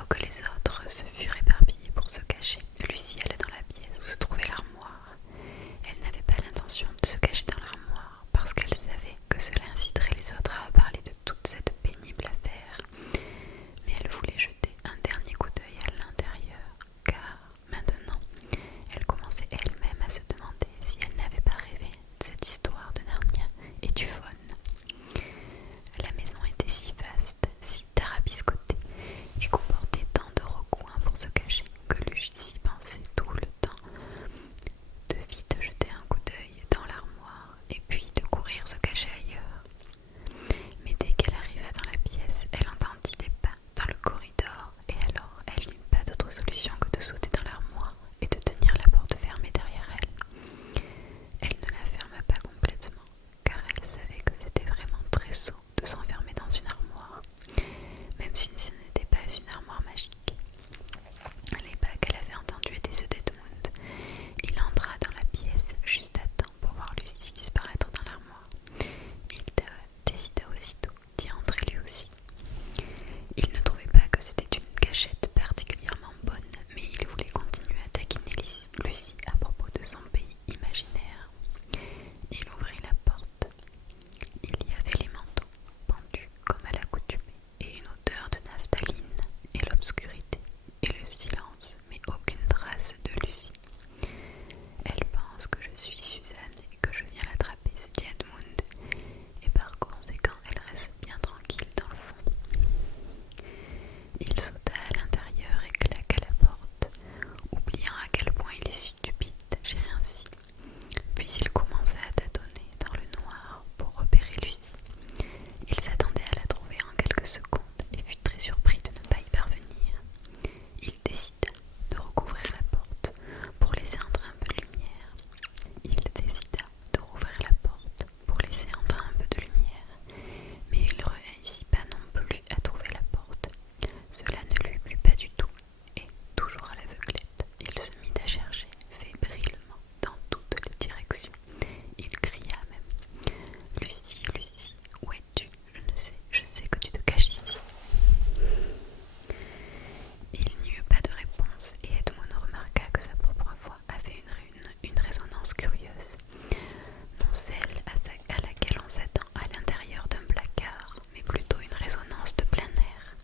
Aussitôt que les autres se furent éparpillés pour se cacher, Lucie alla dans la pièce où se trouvait l'armoire. Elle n'avait pas l'intention de se cacher dans l'armoire parce qu'elle savait que cela inciterait les autres à parler de toute cette pénible affaire. Mais elle voulait jeter un dernier coup d'œil à l'intérieur, car maintenant, elle commençait elle-même à se demander si elle n'avait pas rêvé de cette histoire de Narnia et du faune. La maison était si vaste, si tarabiscotée, et comportait tant de recoins pour se cacher que Lucie pensait tout le temps de vite jeter un coup d'œil dans l'armoire et puis de courir se cacher ailleurs. Mais dès qu'elle arriva dans la pièce, elle entendit des pas dans le corridor et alors elle n'eut pas d'autre solution que de sauter dans l'armoire et de tenir la porte fermée derrière elle. Elle ne la ferma pas complètement car elle savait que c'était vraiment très sot de s'enfermer dans une armoire, même si ce n'était pas une armoire magique. Les pas qu'elle avait entendus étaient ceux d'Edmund. Il entra dans la pièce juste à temps pour voir Lucie disparaître dans l'armoire. Il décida aussitôt d'y entrer lui aussi. Il ne trouvait pas que c'était une cachette particulièrement bonne, mais il voulait continuer à taquiner Lucie à propos de son pays imaginaire. Il ouvrit la porte. Il y avait les manteaux, pendus comme à l'accoutumée, et une odeur de naphtaline, et l'obscurité, et le silence, mais aucune trace de Lucie. Elle pense que je suis Suzanne et que je viens l'attraper, se dit Edmund, et par conséquent elle reste bien tranquille dans le fond. Il sauta à l'intérieur et claqua la porte, oubliant à quel point il est stupide d'agir ainsi. Puis il commença à tâtonner dans le noir pour repérer Lucie. Il s'attendait à la trouver en quelques secondes et fut très surpris de ne pas y parvenir. Il décida de recouvrir la porte pour laisser entrer un peu de lumière. Mais il ne réussit pas non plus à trouver la porte. Cela ne lui plut pas du tout, et, toujours à l'aveuglette, il se mit à chercher fébrilement dans toutes les directions. Il cria même « Lucie, Lucie, où es-tu? Je sais que tu te caches ici. » Il n'y eut pas de réponse, et Edmund remarqua que sa propre voix avait une résonance curieuse, non celle à laquelle on s'attend à l'intérieur d'un placard, mais plutôt une résonance de plein air.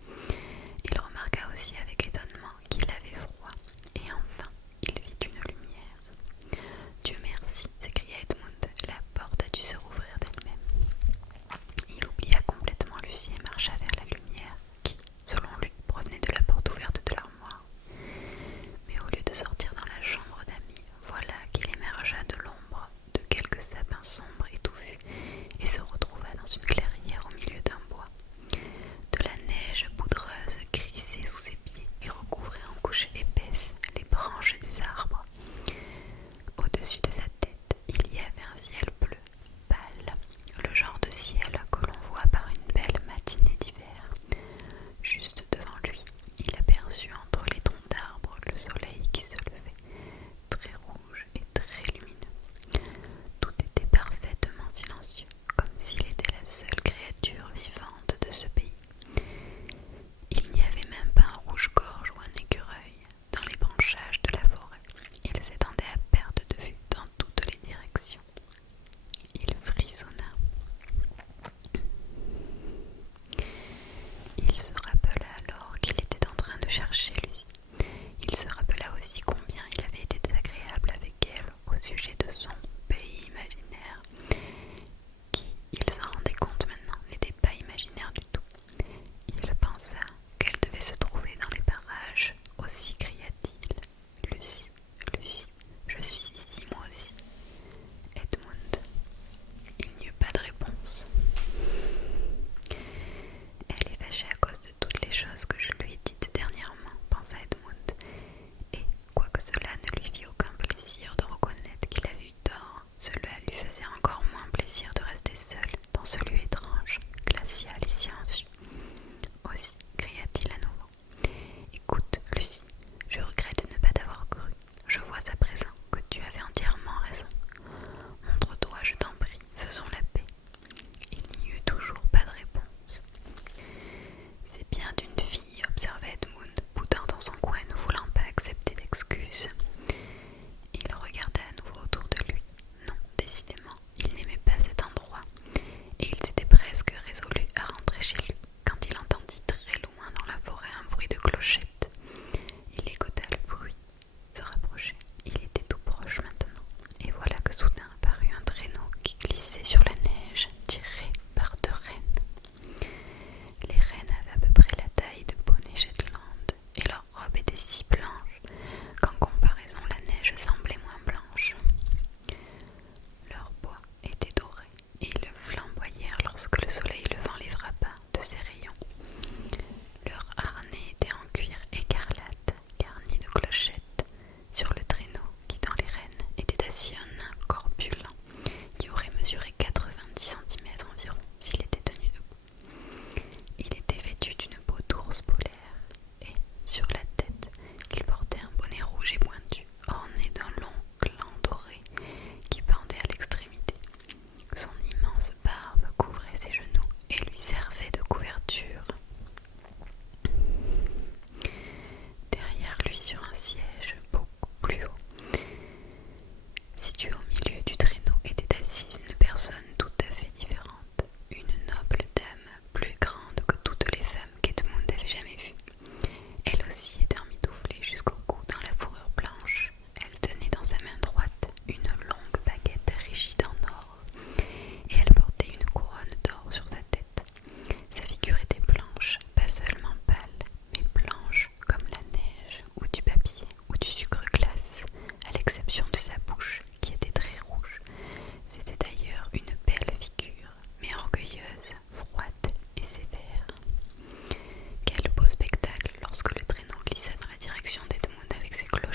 Il remarqua aussi avec étonnement qu'il avait froid, et enfin il vit une lumière. « Dieu merci !» s'écria Edmund, « la porte a dû se rouvrir d'elle-même. » Il oublia complètement Lucie et marcha vers la lumière qui, selon lui, provenait de la porte ouverte de l'armoire. Mais au lieu de sortir dans la chambre d'amis, voilà qu'il émergea de l'ombre de quelques sapins sombres et touffus et se retrouva dans une clairière au milieu d'un bois. De la neige poudreuse crissait sous ses pieds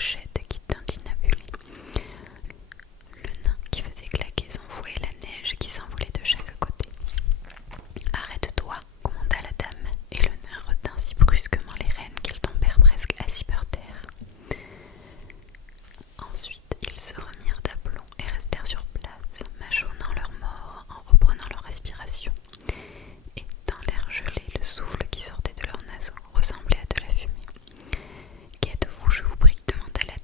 clochette qui tintinabulait, le nain qui faisait claquer son fouet et la neige qui s'envolait de chaque côté. « Arrête-toi !» commanda la dame, et le nain retint si brusquement les rênes qu'ils tombèrent presque assis par terre. Ensuite, ils se remirent d'aplomb et restèrent sur place, mâchonnant leur mort en reprenant leur respiration. Et dans l'air gelé, le souffle qui sortait de leurs naseaux ressemblait à de la fumée. « Qui êtes-vous, je vous prie ?» demanda la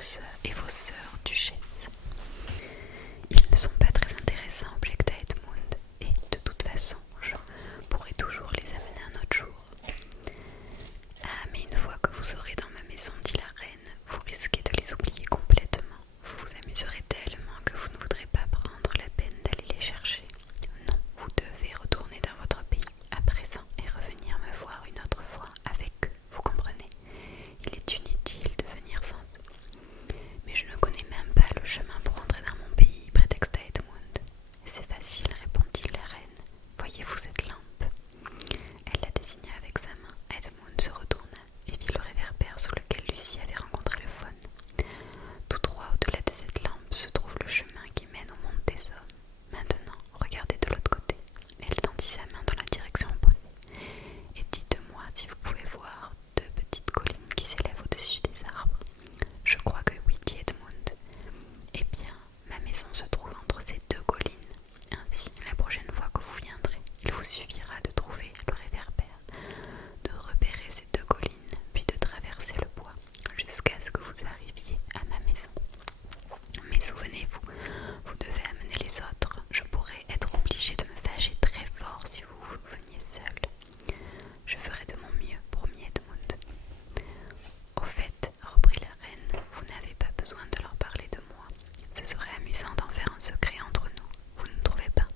vos sœurs duchesses. Ils ne sont pas très intéressants, objecta Edmund, et de toute façon, je pourrai toujours les amener un autre jour. Ah, mais une fois que vous serez dans ma maison, dit la reine, vous risquez de les oublier complètement. Vous vous amuserez tellement que vous ne voudrez pas prendre la peine d'aller les chercher. Non, vous devez retourner dans votre pays à présent et revenir me voir une autre fois avec eux, vous comprenez? Il est inutile de venir sans eux. Mais je ne connais même pas le chemin pour entrer dans mon pays, prétexta Edmund. C'est facile, répondit la reine. Voyez-vous cette lampe? Elle la désigna avec sa main. Edmund se retourna et vit le réverbère sous lequel Lucie avait rencontré le faune. Tout droit au-delà de cette lampe se trouve le chemin qui mène au monde des hommes. Maintenant, regardez de l'autre côté. Elle tendit sa main dans la direction opposée. Et dites-moi si vous pouvez voir deux petites collines qui s'élèvent au-dessus des arbres. Je crois que oui, dit Edmund. Eh bien, ma maison se trouve entre ces deux collines. Ainsi, la prochaine fois que vous viendrez, il vous suffira de trouver le réverbère, de repérer ces deux collines, puis de traverser le bois, jusqu'à ce que vous arriviez à ma maison. Mais souvenez-vous, vous devez amener les autres. Je pourrais être obligée de me fâcher très fort si vous veniez seul. Je ferai de mon mieux, promit Edmund. Au fait, reprit la reine, vous n'avez pas besoin de leur parler de moi. Ce serait amusant d'en faire un secret entre nous, vous ne trouvez pas?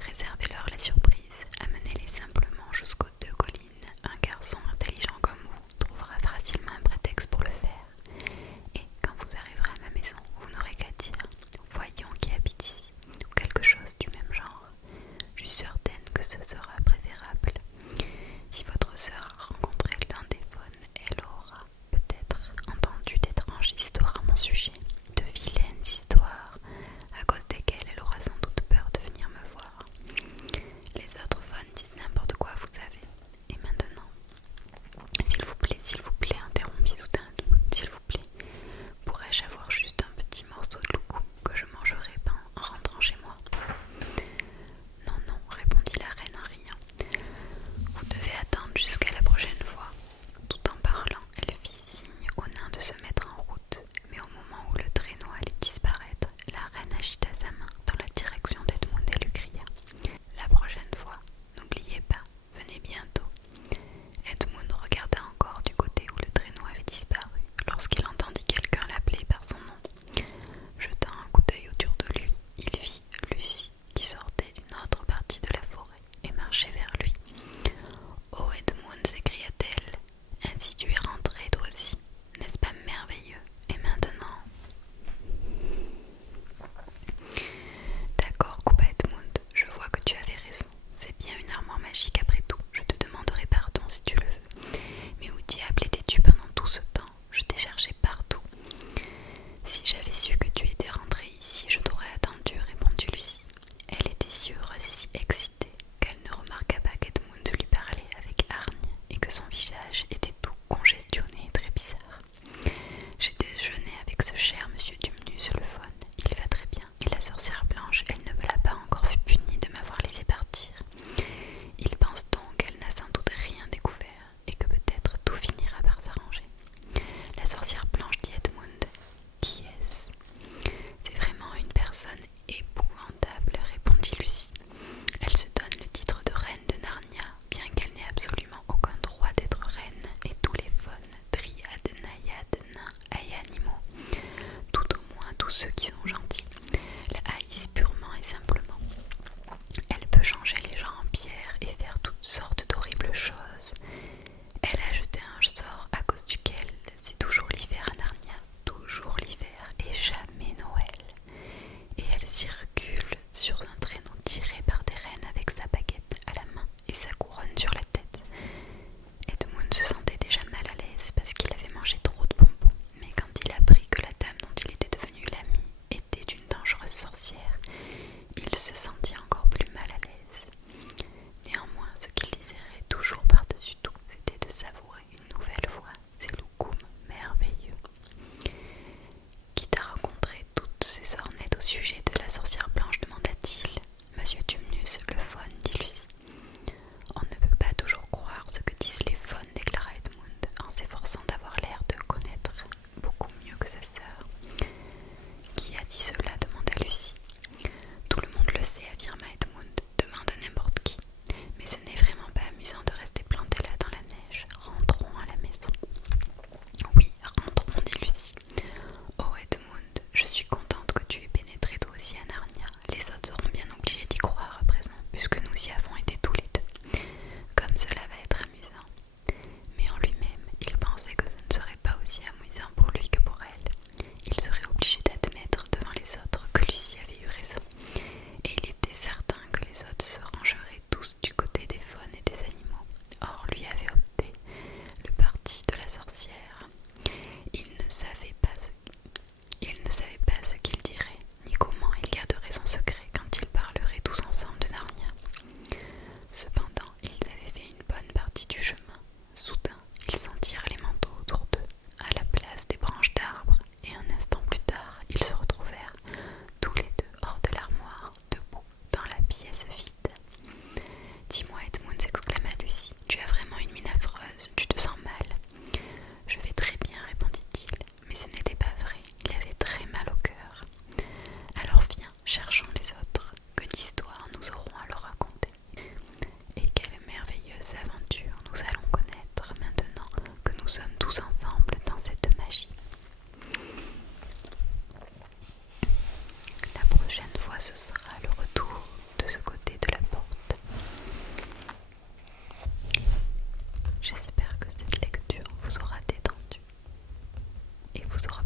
Réservez-leur la surprise, amenez-les simplement jusqu'aux deux collines. Un garçon intelligent comme vous trouvera facilement un prétexte pour le faire. Et quand vous arriverez à ma maison, vous n'aurez qu'à dire « Voyons qui habite ici » ou quelque chose du même genre. Je suis certaine que ce sera préférable. Si votre sœur a rencontré l'un des faunes, elle aura peut-être entendu d'étranges histoires à mon sujet, de vilaines histoires, à cause desquelles elle aura sans doute peur de venir me voir. Les autres faunes disent n'importe quoi, vous savez. Et maintenant, s'il vous plaît, interrompit soudain Edmund, s'il vous plaît, pourrais-je avoir juste un petit morceau de loucou que je mangerai en rentrant chez moi? Non, non, répondit la reine en riant. Vous devez attendre jusqu'à la prochaine fois. Tout en parlant, elle fit signe au nain de se mettre en route, mais au moment où le traîneau allait disparaître, la reine agita sa main dans la direction d'Edmund et lui cria « La prochaine fois, n'oubliez pas, venez bientôt. » Edmund regarda encore du côté où le traîneau avait disparu lorsqu'il entendit quelqu'un l'appeler par son nom. Jetant un coup d'œil autour de lui, il vit Lucie qui sortait d'une autre partie de la forêt et marchait vers lui. « Oh Edmund, s'écria-t-elle, ainsi tu es rentré toi aussi, n'est-ce pas merveilleux? Et maintenant… » D'accord, coupa Edmund, je vois que tu avais raison. C'est bien une armoire magique après tout, je te demanderai pardon si tu le veux. Mais où diable étais-tu pendant tout ce temps? Je t'ai cherché partout. Si j'avais su que tu étais rentré ici, je t'aurais attendu, répondit Lucie. Elle était si heureuse et si excitée qu'elle ne remarqua pas qu'Edmund lui parlait avec hargne et que son visage était tout congestionné et très bizarre. J'ai déjeuné avec ce cher monsieur Dumnus le faune, il va très bien, et la sorcière blanche, elle ne me l'a pas encore vu punie de m'avoir laissé partir. Il pense donc qu'elle n'a sans doute rien découvert et que peut-être tout finira par s'arranger. La sorcière blanche, dit Edmund. Qui est-ce? C'est vraiment une personne épouvantable, répondit Lucie. Elle se donne le titre de reine de Narnia, bien qu'elle n'ait absolument aucun droit d'être reine, et tous les faunes, dryades, naïades, nains et animaux, tout au moins tous ceux qui sont gentils, la haïssent purement et simplement. Elle peut changer les gens en pierre et faire toutes sortes d'horribles choses. Elle a jeté un sort à cause duquel c'est toujours l'hiver à Narnia, toujours l'hiver et jamais Noël. Et elle circule et vous aura